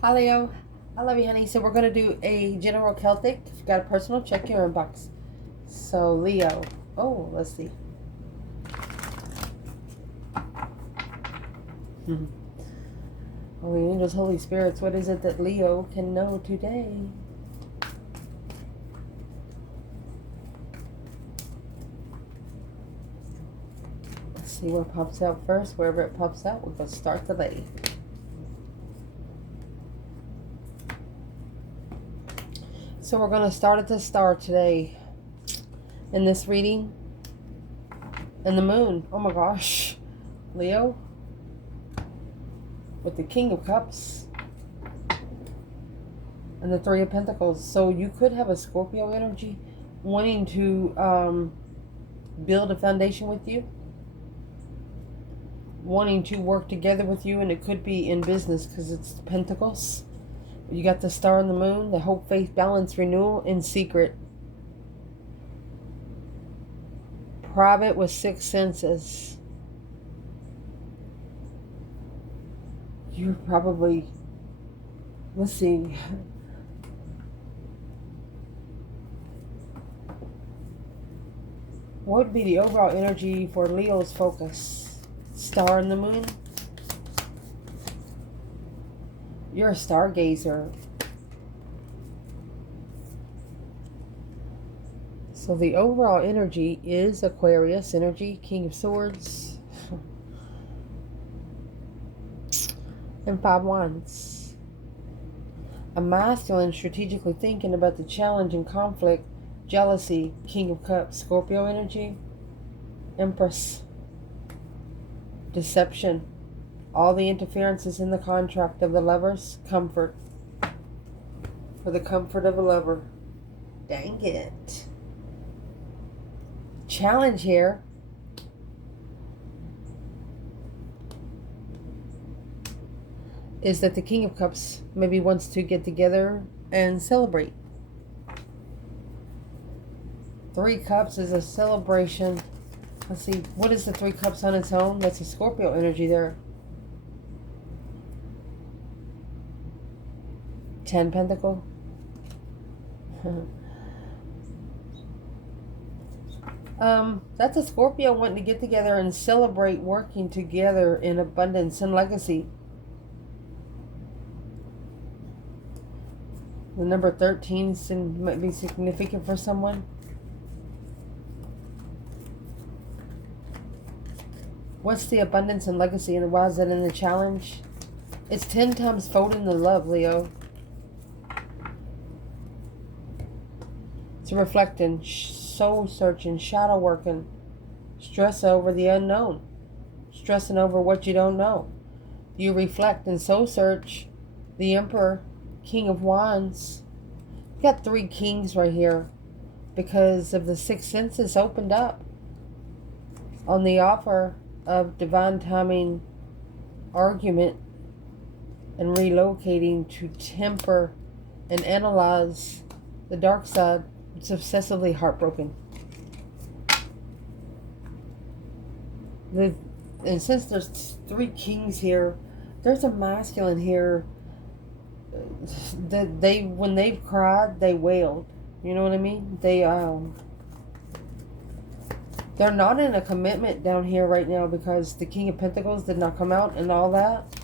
Hi Leo, I love you, honey. So we're gonna do a General Celtic. Got a personal check in your inbox. So Leo, let's see. Holy angels, Holy Spirits, what is it that Leo can know today? Let's see what pops out first. Wherever it pops out, we're gonna start the day. So we're gonna start at the star today. In this reading, and the moon. Oh my gosh, Leo, with the King of Cups and the Three of Pentacles. So you could have a Scorpio energy wanting to build a foundation with you, wanting to work together with you, and it could be in business because it's the Pentacles. You got the star and the moon, the hope, faith, balance, renewal, in secret. Private with six senses. You're probably, let's see. What would be the overall energy for Leo's focus? Star and the moon? You're a stargazer. So the overall energy is Aquarius energy, King of Swords, and Five Wands. A masculine strategically thinking about the challenge and conflict, jealousy, King of Cups, Scorpio energy, Empress, deception, all the interferences in the contract of the lovers, comfort, for the comfort of a lover. Dang it. Challenge here is that the King of Cups maybe wants to get together and celebrate. Three Cups is a celebration. Let's see, what is the Three Cups on its own? That's a Scorpio energy there. 10 Pentacle. That's a Scorpio wanting to get together and celebrate working together in abundance and legacy. The number 13 might be significant for someone. What's the abundance and legacy, and why is that in the challenge? It's 10 times folding the love, Leo. It's reflecting, soul searching, shadow working, stress over the unknown, stressing over what you don't know. You reflect and soul search. The Emperor, King of Wands. You got three kings right here because of the sixth senses opened up on the offer of divine timing, argument, and relocating to temper and analyze the dark side. It's obsessively heartbroken. And since there's three kings here, there's a masculine here that when they've cried, they wailed. You know what I mean? They're not in a commitment down here right now because the King of Pentacles did not come out and all that.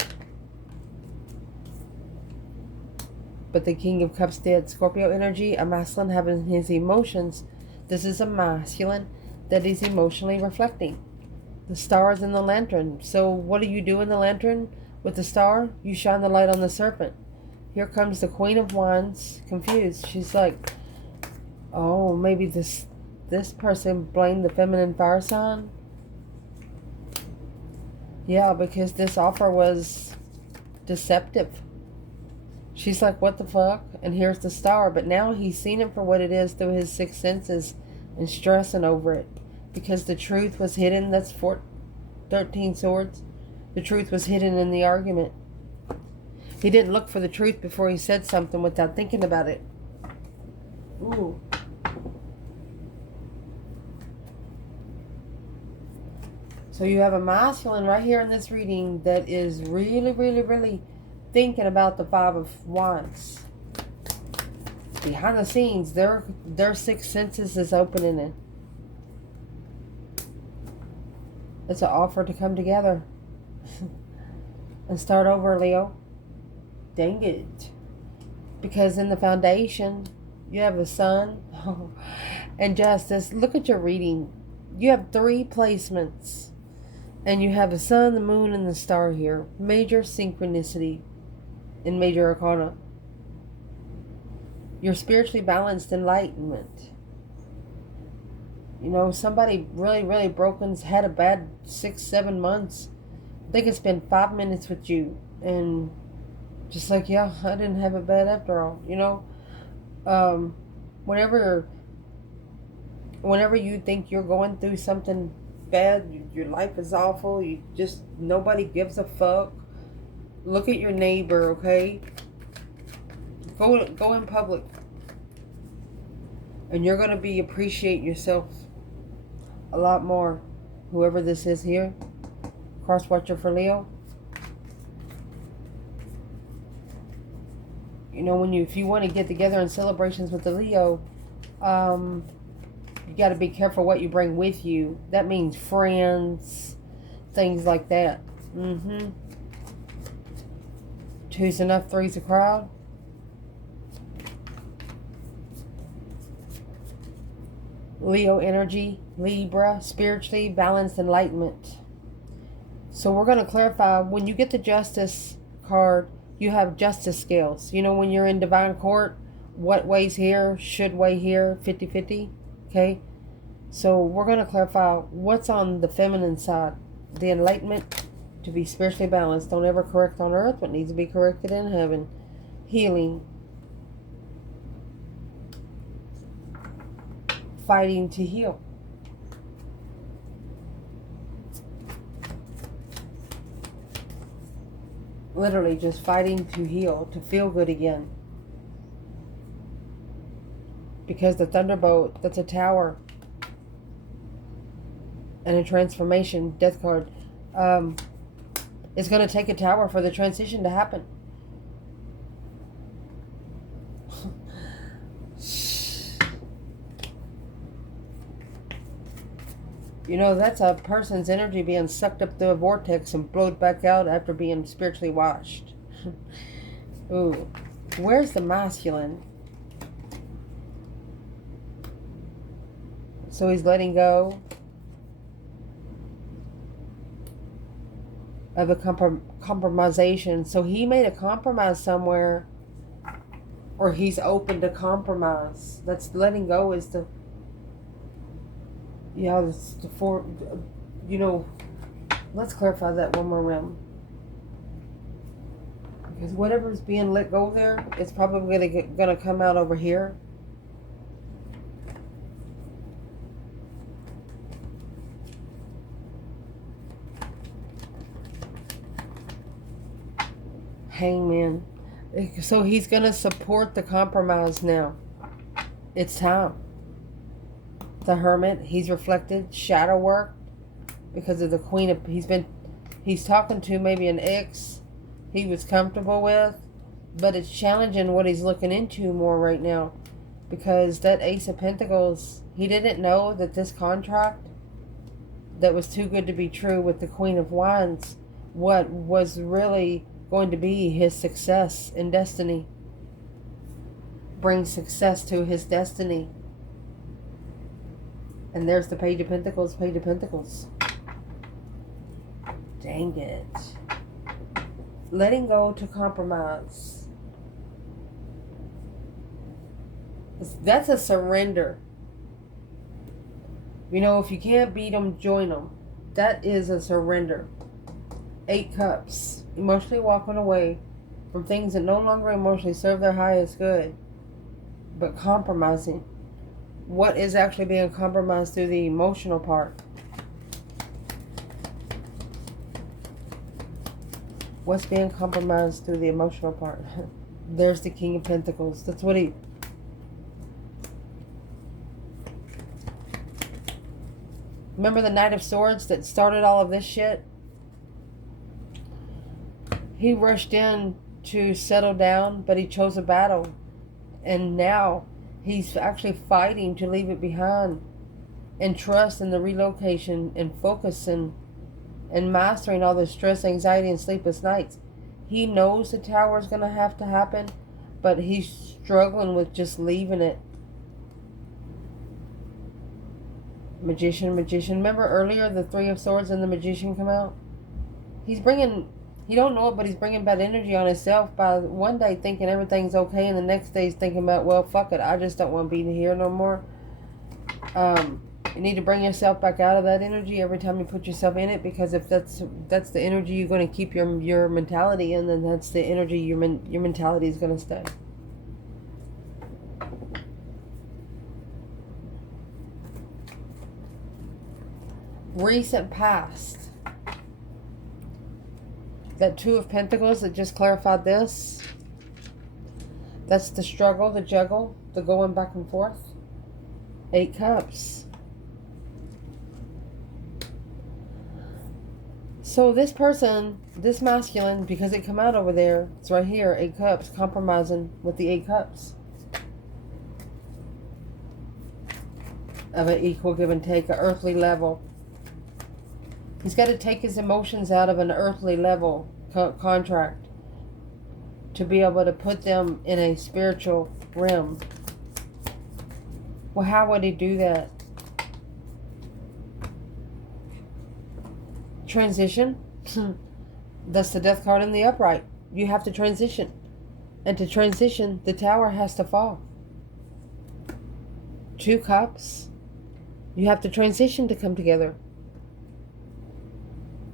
But the King of Cups did. Scorpio energy, a masculine having his emotions. This is a masculine that is emotionally reflecting. The stars in the lantern. So what do you do in the lantern with the star? You shine the light on the serpent. Here comes the Queen of Wands, confused. She's like, oh, maybe this person blamed the feminine fire sign. Yeah, because this offer was deceptive. She's like, what the fuck? And here's the star. But now he's seen it for what it is through his six senses and stressing over it. Because the truth was hidden. That's 13 swords. The truth was hidden in the argument. He didn't look for the truth before he said something without thinking about it. Ooh. So you have a masculine right here in this reading that is really, really, really thinking about the Five of Wands. Behind the scenes, their sixth senses is opening it. It's an offer to come together and start over, Leo. Dang it. Because in the foundation, you have the sun and justice. Look at your reading. You have 3 placements. And you have the sun, the moon, and the star here. Major synchronicity in major arcana. Your spiritually balanced enlightenment. You know, somebody really broken's had a bad 6-7 months. They can spend 5 minutes with you and just like, yeah, I didn't have it bad after all. You know, whenever you think you're going through something bad, your life is awful, you just, nobody gives a fuck, look at your neighbor, okay? Go in public, and you're gonna appreciate yourself a lot more. Whoever this is here, cross watcher for Leo. You know, if you want to get together in celebrations with the Leo, you got to be careful what you bring with you. That means friends, things like that. Two's enough, three's a crowd. Leo energy, Libra, spiritually balanced enlightenment. So we're going to clarify, when you get the Justice card, you have justice scales. You know, when you're in divine court, what weighs here should weigh here, 50-50. Okay? So we're going to clarify what's on the feminine side. The enlightenment, to be spiritually balanced. Don't ever correct on earth what needs to be corrected in heaven. Healing. Fighting to heal. Literally just fighting to heal, to feel good again. Because the Thunderbolt, that's a tower. And a transformation, death card. It's going to take a tower for the transition to happen. You know, that's a person's energy being sucked up through a vortex and blowed back out after being spiritually washed. Ooh. Where's the masculine? So he's letting go of a compromisation. So he made a compromise somewhere, or he's open to compromise. That's letting go, is the, yeah, it's the four, you know, let's clarify that one more round. Because whatever's being let go there, it's probably gonna come out over here. Hangman. So he's gonna support the compromise now. It's time. The Hermit, he's reflected, shadow work, because of the Queen of, he's talking to maybe an ex he was comfortable with, but it's challenging what he's looking into more right now, because that Ace of Pentacles, he didn't know that this contract that was too good to be true with the Queen of Wands, what was really going to be his success in destiny, bring success to his destiny. And there's the Page of Pentacles, Page of Pentacles. Dang it. Letting go to compromise. That's a surrender. You know, if you can't beat them, join them. That is a surrender. 8 Cups. Emotionally walking away from things that no longer emotionally serve their highest good. But compromising. What is actually being compromised through the emotional part? What's being compromised through the emotional part? There's the King of Pentacles. That's what he... Remember the Knight of Swords that started all of this shit? He rushed in to settle down, but he chose a battle. And now he's actually fighting to leave it behind and trust in the relocation and focusing and mastering all the stress, anxiety, and sleepless nights. He knows the tower is going to have to happen, but he's struggling with just leaving it. Magician. Remember earlier the Three of Swords and the Magician come out? He don't know it, but he's bringing bad energy on himself by one day thinking everything's okay, and the next day he's thinking about, well, fuck it, I just don't want to be here no more. You need to bring yourself back out of that energy every time you put yourself in it, because if that's the energy you're going to keep your mentality in, then that's the energy your mentality is going to stay. Recent past. That Two of Pentacles that just clarified this. That's the struggle, the juggle, the going back and forth. 8 Cups. So this person, this masculine, because it come out over there, it's right here, 8 Cups, compromising with the 8 Cups. Of an equal give and take, an earthly level. He's got to take his emotions out of an earthly level contract to be able to put them in a spiritual realm. Well, how would he do that? Transition. That's the death card in the upright. You have to transition. And to transition, the tower has to fall. 2 Cups. You have to transition to come together.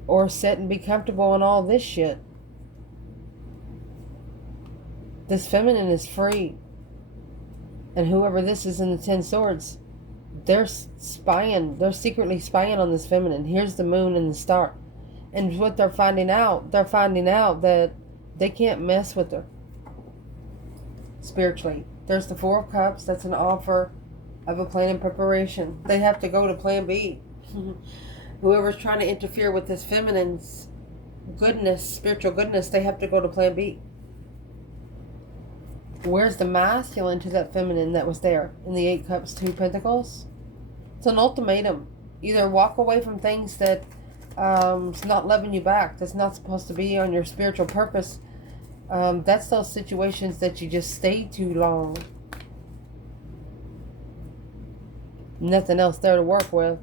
Or sit and be comfortable in all this shit. This feminine is free. And whoever this is in the 10 Swords, they're spying. They're secretly spying on this feminine. Here's the moon and the star. And what they're finding out that they can't mess with her. Spiritually. There's the 4 of Cups. That's an offer of a plan and preparation. They have to go to plan B. Whoever's trying to interfere with this feminine's goodness, spiritual goodness, they have to go to plan B. Where's the masculine to that feminine that was there in the 8 Cups, 2 Pentacles? It's an ultimatum. Either walk away from things that is not loving you back, that's not supposed to be on your spiritual purpose. That's those situations that you just stay too long. Nothing else there to work with.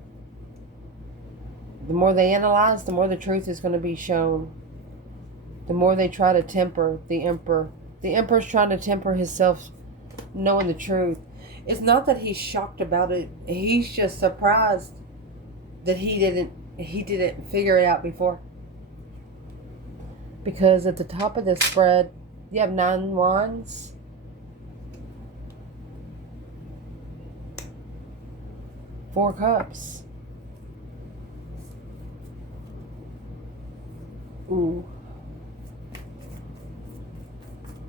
The more they analyze, the more the truth is going to be shown. The more they try to temper the Emperor. The Emperor's trying to temper himself, knowing the truth. It's not that he's shocked about it. He's just surprised that he didn't figure it out before. Because at the top of this spread, you have 9 Wands. Four Cups. Ooh.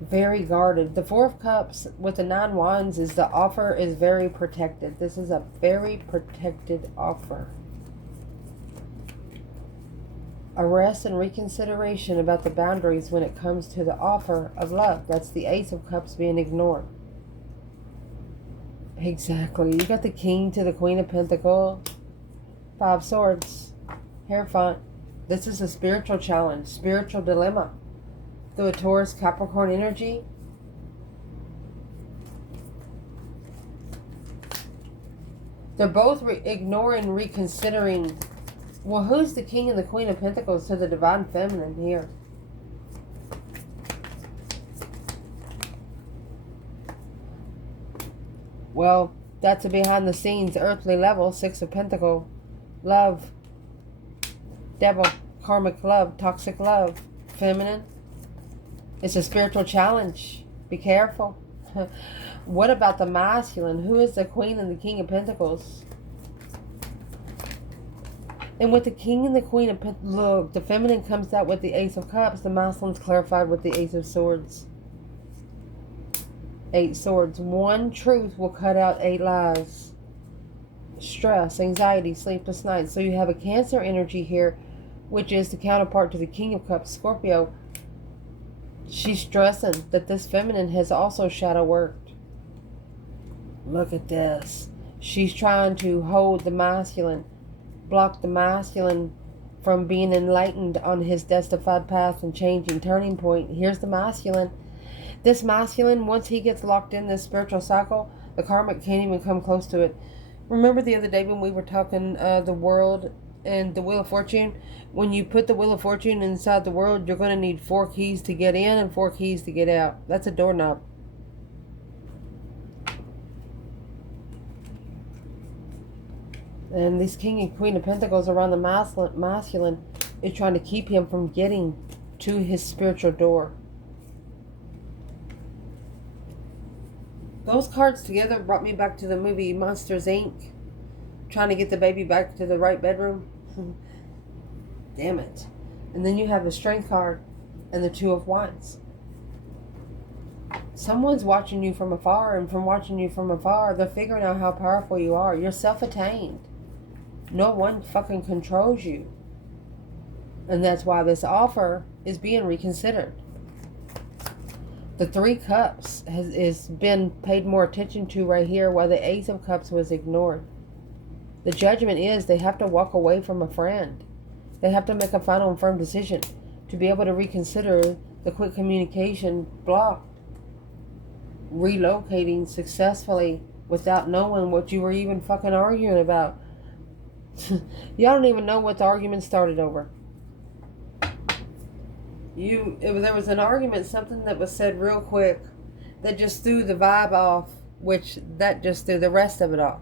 Very guarded. The 4 of Cups with the 9 Wands is the offer is very protected. This is a very protected offer. Arrest and reconsideration about the boundaries when it comes to the offer of love. That's the Ace of Cups being ignored. Exactly. You got the King to the Queen of Pentacles. 5 Swords. Hierophant. This is a spiritual challenge, spiritual dilemma. Through a Taurus Capricorn energy. They're both ignoring, reconsidering. Well, who's the King and the Queen of Pentacles to the Divine Feminine here? Well, that's a behind the scenes earthly level. 6 of Pentacles. Love. Devil. Karmic love. Toxic love. Feminine. It's a spiritual challenge. Be careful. What about the masculine? Who is the Queen and the King of Pentacles? And with the King and the Queen of Pentacles, look, the feminine comes out with the Ace of Cups. The masculine's clarified with the Ace of Swords. 8 Swords. 1 truth will cut out 8 lies. Stress, anxiety, sleepless nights. So you have a Cancer energy here, which is the counterpart to the King of Cups, Scorpio. She's stressing that this feminine has also shadow worked. Look at this. She's trying to hold the masculine, block the masculine from being enlightened on his destified path and changing turning point. Here's the masculine. This masculine, once he gets locked in this spiritual cycle, the karmic can't even come close to it. Remember the other day when we were talking the world and the Wheel of Fortune? When you put the Wheel of Fortune inside the world, you're going to need 4 keys to get in and 4 keys to get out. That's a doorknob. And this King and Queen of Pentacles around the masculine is trying to keep him from getting to his spiritual door. Those cards together brought me back to the movie Monsters, Inc. Trying to get the baby back to the right bedroom. Damn it. And then you have the Strength card and the Two of Wands. Someone's watching you from afar, and from watching you from afar, they're figuring out how powerful you are. You're self-attained. No one fucking controls you. And that's why this offer is being reconsidered. The 3 Cups is been paid more attention to right here, while the Ace of Cups was ignored. The judgment is they have to walk away from a friend. They have to make a final and firm decision to be able to reconsider the quick communication block. Relocating successfully without knowing what you were even fucking arguing about. Y'all don't even know what the argument started over. There was an argument, something that was said real quick that just threw the vibe off, which that just threw the rest of it off.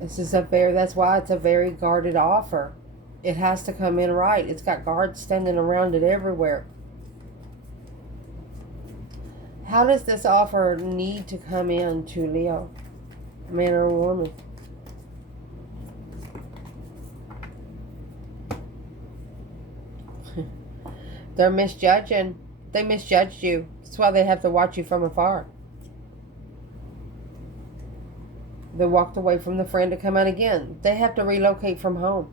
That's why it's a very guarded offer. It has to come in right. It's got guards standing around it everywhere. How does this offer need to come in to Leo? A man or a woman? They're misjudging. They misjudged you. That's why they have to watch you from afar. They walked away from the friend to come out again. They have to relocate from home.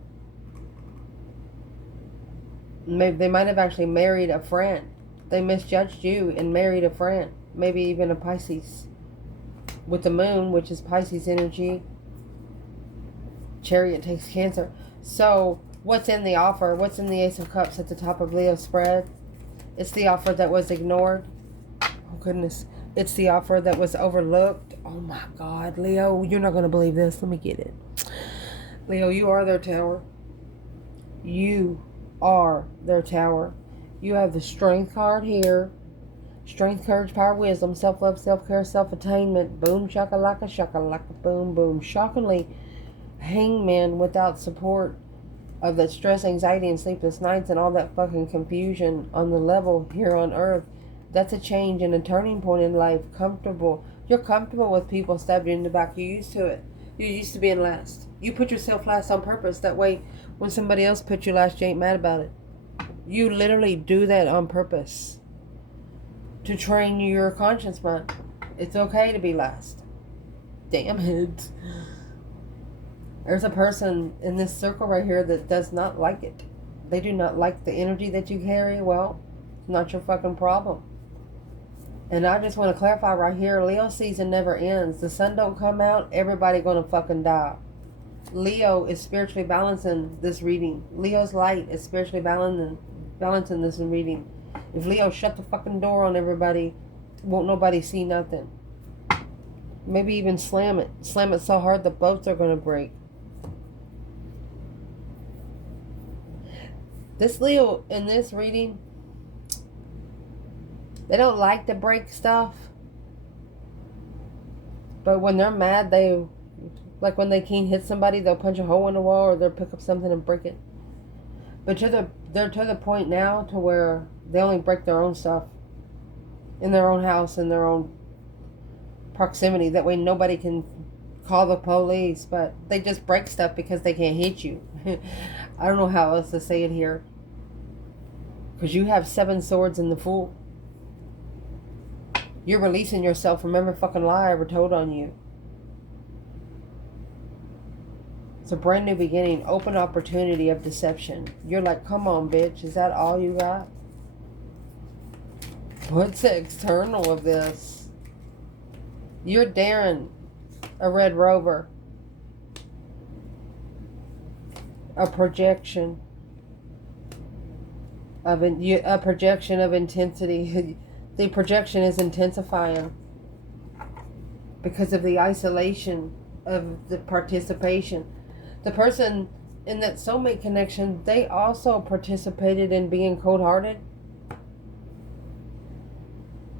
Maybe they might have actually married a friend. They misjudged you and married a friend. Maybe even a Pisces. With the moon, which is Pisces energy. Chariot takes Cancer. So, what's in the offer? What's in the Ace of Cups at the top of Leo's spread? It's the offer that was ignored. Oh, goodness. It's the offer that was overlooked. Oh, my God. Leo, you're not going to believe this. Let me get it. Leo, you are their tower. You are their tower. You have the Strength card here. Strength, courage, power, wisdom, self-love, self-care, self-attainment. Boom, shakalaka, boom, boom. Shockingly, Hangman without support of that stress, anxiety, and sleepless nights and all that fucking confusion on the level here on Earth. That's a change and a turning point in life. Comfortable. You're comfortable with people stabbing you in the back. You're used to it. You're used to being last. You put yourself last on purpose. That way, when somebody else puts you last, you ain't mad about it. You literally do that on purpose to train your conscience mind. It's okay to be last. Damn it. There's a person in this circle right here that does not like it. They do not like the energy that you carry. Well, it's not your fucking problem. And I just want to clarify right here, Leo season never ends. The sun don't come out, everybody gonna fucking die. Leo is spiritually balancing this reading. Leo's light is spiritually balancing this reading. If Leo shut the fucking door on everybody, won't nobody see nothing. Maybe even slam it. Slam it so hard the boats are gonna break. This Leo in this reading, they don't like to break stuff. But when they're mad, like when they can't hit somebody, they'll punch a hole in the wall or they'll pick up something and break it. But they're to the point now to where they only break their own stuff in their own house, in their own proximity. That way nobody can call the police, but they just break stuff because they can't hit you. I don't know how else to say it here. Because you have 7 swords in the Fool. You're releasing yourself from every fucking lie ever told on you. It's a brand new beginning, open opportunity of deception. You're like, come on, bitch, is that all you got? What's the external of this? You're daring a Red Rover. A projection of intensity. The projection is intensifying because of the isolation of the participation. The person in that soulmate connection, they also participated in being cold-hearted.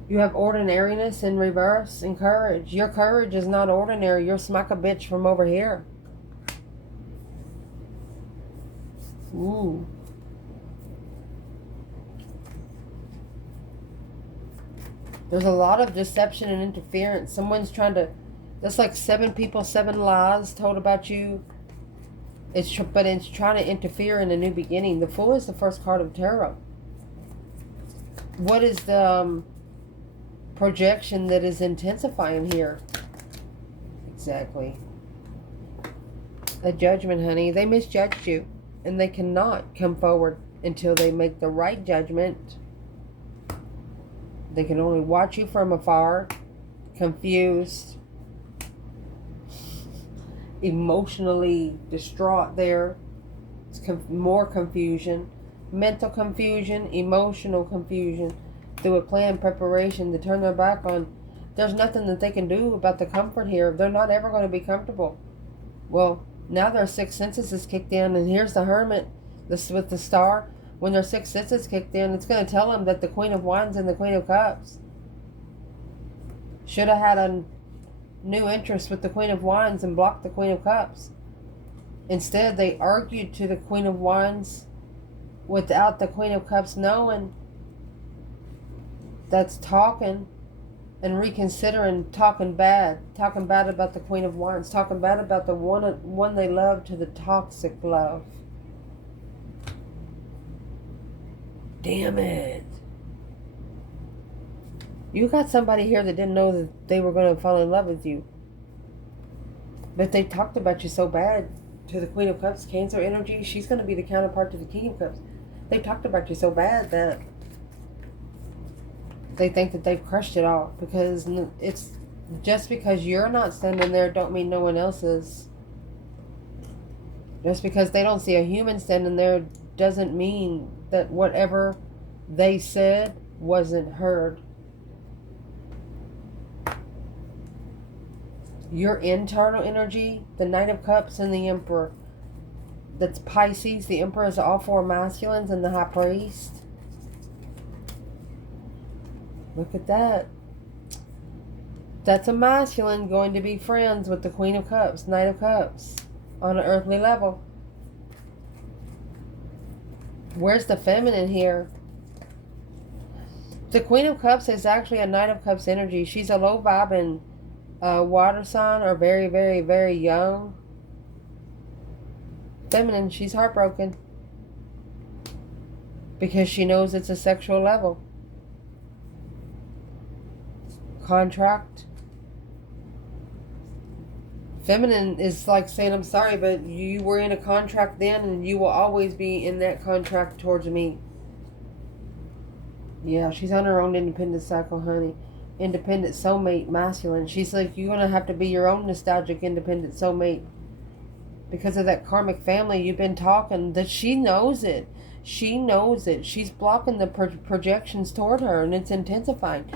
You have ordinariness in reverse and courage. Your courage is not ordinary. You're smack a bitch from over here. Ooh. There's a lot of deception and interference. Someone's trying to... That's like 7 people, 7 lies told about you. But it's trying to interfere in a new beginning. The Fool is the first card of tarot. What is the projection that is intensifying here? Exactly. A judgment, honey. They misjudged you. And they cannot come forward until they make the right judgment. They can only watch you from afar, confused, emotionally distraught there. It's more confusion, mental confusion, emotional confusion, through a planned preparation to turn their back on. There's nothing that they can do about the comfort here. They're not ever going to be comfortable. Well, now their 6th senses is kicked in, and here's the Hermit, this with the star. When their 6th senses kicked in, it's going to tell them that the Queen of Wands and the Queen of Cups should have had a new interest with the Queen of Wands and blocked the Queen of Cups. Instead, they argued to the Queen of Wands without the Queen of Cups knowing. That's talking and reconsidering, talking bad about the Queen of Wands, talking bad about the one they love to the toxic love. Damn it. You got somebody here that didn't know that they were going to fall in love with you. But they talked about you so bad to the Queen of Cups, Cancer energy. She's going to be the counterpart to the King of Cups. They talked about you so bad that they think that they've crushed it all. Because it's just because you're not standing there don't mean no one else is. Just because they don't see a human standing there doesn't mean that whatever they said wasn't heard. Your internal energy, the Knight of Cups and the Emperor. That's Pisces. The Emperor is all 4 masculines and the High Priest. Look at that. That's a masculine going to be friends with the Queen of Cups, Knight of Cups, on an earthly level. Where's the feminine here? The Queen of Cups is actually a Knight of Cups energy. She's a low vibing water sign, or very, very, very young. Feminine, she's heartbroken. Because she knows it's a sexual level. Contract. Feminine is like saying, I'm sorry, but you were in a contract then, and you will always be in that contract towards me. Yeah, she's on her own independent cycle, honey. Independent soulmate, masculine. She's like, you're going to have to be your own nostalgic independent soulmate. Because of that karmic family you've been talking, that she knows it. She knows it. She's blocking the projections toward her, and it's intensifying.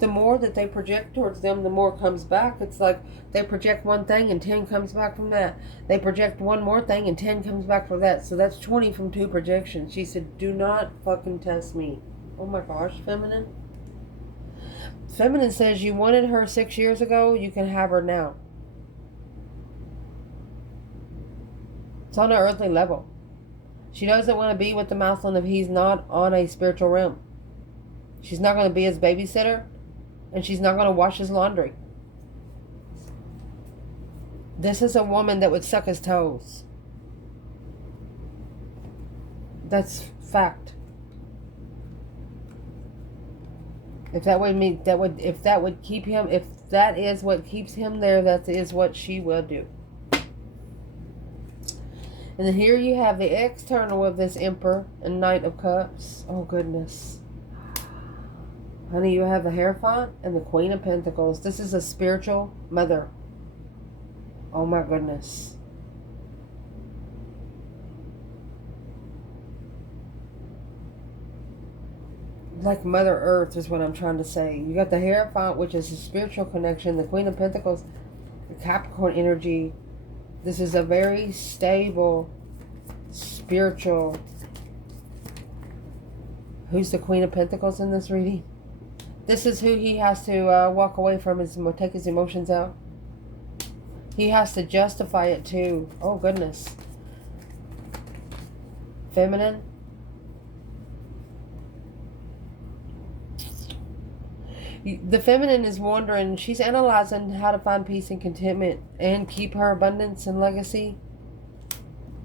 The more that they project towards them, the more comes back. It's like they project one thing and 10 comes back from that. They project one more thing and 10 comes back from that. So that's 20 from 2 projections. She said, do not fucking test me. Oh my gosh, feminine. Feminine says you wanted her 6 years ago, you can have her now. It's on an earthly level. She doesn't want to be with the masculine if he's not on a spiritual realm. She's not going to be his babysitter, and she's not going to wash his laundry. This is a woman that would suck his toes. That's fact. If that is what keeps him there, that is what she will do. And then here you have the external of this Emperor and Knight of Cups. Oh, goodness. Honey, you have the Hierophant and the Queen of Pentacles. This is a spiritual mother. Oh, my goodness. Like Mother Earth is what I'm trying to say. You got the Hierophant, which is a spiritual connection. The Queen of Pentacles, the Capricorn energy. This is a very stable, spiritual. Who's the Queen of Pentacles in this reading? This is who he has to walk away from, take his emotions out. He has to justify it too. Oh, goodness. Feminine. The feminine is wondering, she's analyzing how to find peace and contentment and keep her abundance and legacy.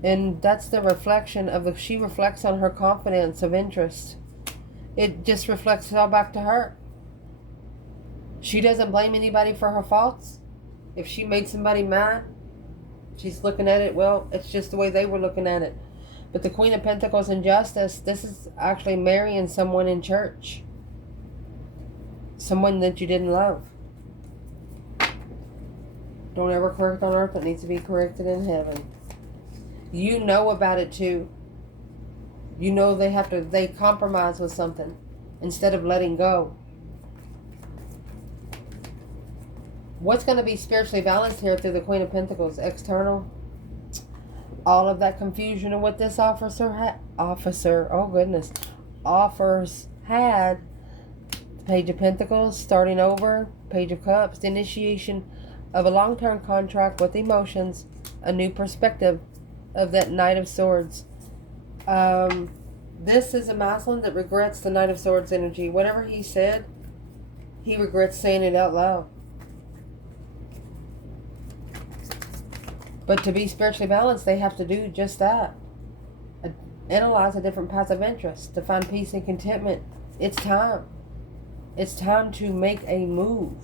And that's the reflection of she reflects on her confidence of interest. It just reflects it all back to her. She doesn't blame anybody for her faults. If she made somebody mad, she's looking at it, well, it's just the way they were looking at it. But the Queen of Pentacles and Justice, this is actually marrying someone in church. Someone that you didn't love. Don't ever correct on earth. It needs to be corrected in heaven. You know about it too. You know they compromise with something instead of letting go. What's going to be spiritually balanced here through the Queen of Pentacles? External. All of that confusion of what this offers had. Page of Pentacles, starting over. Page of Cups, the initiation of a long-term contract with emotions, a new perspective of that Knight of Swords. This is a masculine that regrets the Knight of Swords energy. Whatever he said, he regrets saying it out loud. But to be spiritually balanced, they have to do just that. Analyze the different paths of interest to find peace and contentment. It's time. It's time to make a move.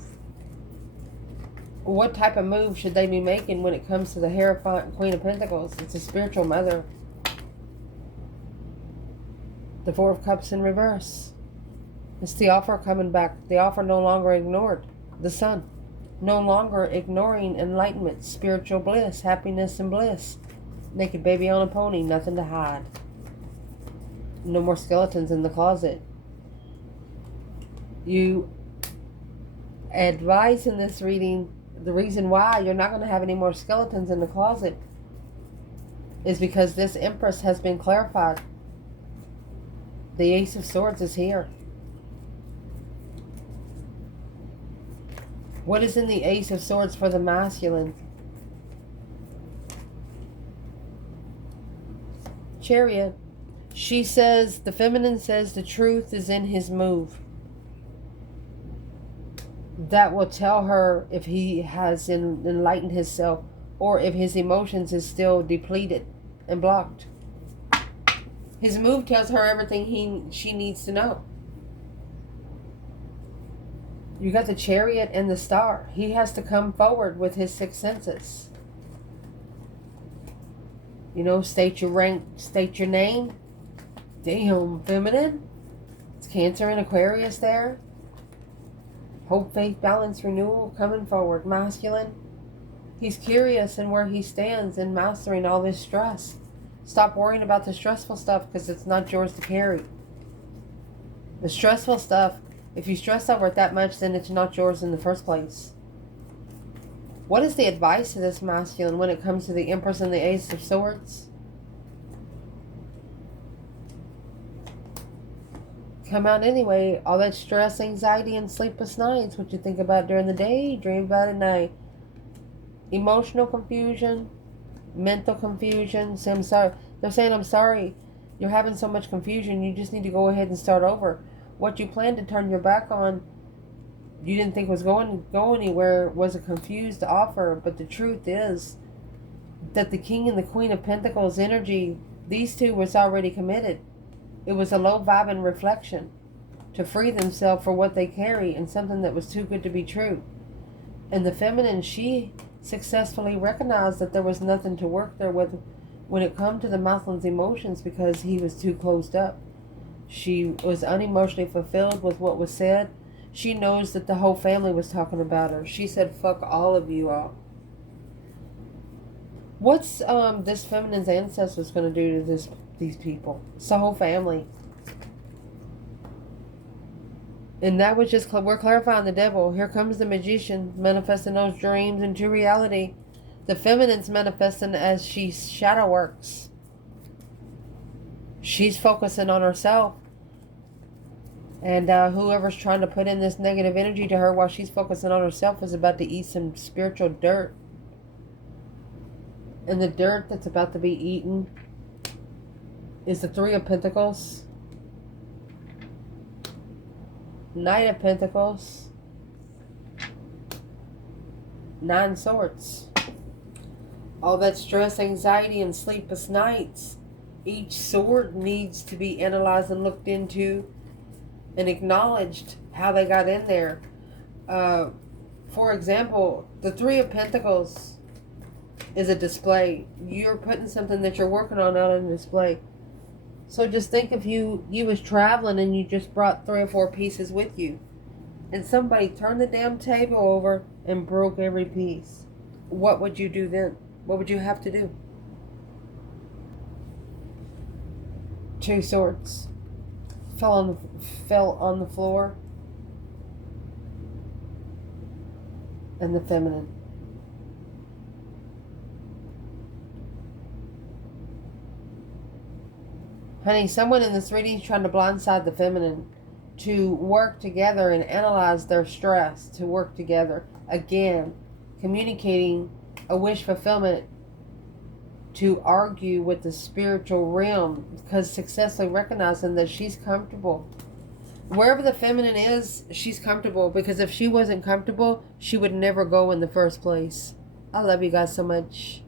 What type of move should they be making when it comes to the Hierophant and Queen of Pentacles? It's a spiritual mother. The Four of Cups in reverse. It's the offer coming back. The offer no longer ignored. The Sun. No longer ignoring enlightenment, spiritual bliss, happiness and bliss. Naked baby on a pony, nothing to hide. No more skeletons in the closet. You advise in this reading, the reason why you're not going to have any more skeletons in the closet is because this Empress has been clarified. The Ace of Swords is here. What is in the Ace of Swords for the masculine? Chariot. She says, the feminine says, the truth is in his move. That will tell her if he has enlightened himself or if his emotions is still depleted and blocked. His move tells her everything she needs to know. You got the Chariot and the Star. He has to come forward with his six senses. You know, state your rank, state your name. Damn, feminine. It's Cancer and Aquarius there. Hope, faith, balance, renewal, coming forward. Masculine. He's curious in where he stands in mastering all this stress. Stop worrying about the stressful stuff because it's not yours to carry. The stressful stuff, if you stress over it that much, then it's not yours in the first place. What is the advice to this masculine when it comes to the Empress and the Ace of Swords? Come out anyway. All that stress, anxiety, and sleepless nights. What you think about during the day, dream about at night. Emotional confusion, mental confusion. Say, I'm sorry. They're saying, I'm sorry. You're having so much confusion. You just need to go ahead and start over. What you planned to turn your back on, you didn't think was going to go anywhere, was a confused offer. But the truth is that the King and the Queen of Pentacles energy, these two was already committed. It was a low vibe and reflection to free themselves for what they carry and something that was too good to be true. And the feminine, she successfully recognized that there was nothing to work there with when it come to the masculine's emotions, because he was too closed up. She was unemotionally fulfilled with what was said. She knows that the whole family was talking about her. She said, fuck all of you all. What's this feminine's ancestors going to do to these people? It's the whole family. And that was just, we're clarifying the devil. Here comes the magician manifesting those dreams into reality. The feminine's manifesting as she shadow works. She's focusing on herself. And whoever's trying to put in this negative energy to her while she's focusing on herself is about to eat some spiritual dirt. And the dirt that's about to be eaten is the Three of Pentacles, Knight of Pentacles, Nine Swords. All that stress, anxiety, and sleepless nights. Each sword needs to be analyzed and looked into and acknowledged how they got in there. For example, the Three of Pentacles is a display. You're putting something that you're working on out on display. So just think if you was traveling and you just brought 3 or 4 pieces with you, and somebody turned the damn table over and broke every piece. What would you do then? What would you have to do? 2 swords. Fell on the floor. And the feminine. Honey, someone in this reading is trying to blindside the feminine to work together and analyze their stress, to work together. Again, communicating a wish fulfillment to argue with the spiritual realm, because successfully recognizing that she's comfortable. Wherever the feminine is, she's comfortable, because if she wasn't comfortable, she would never go in the first place. I love you guys so much.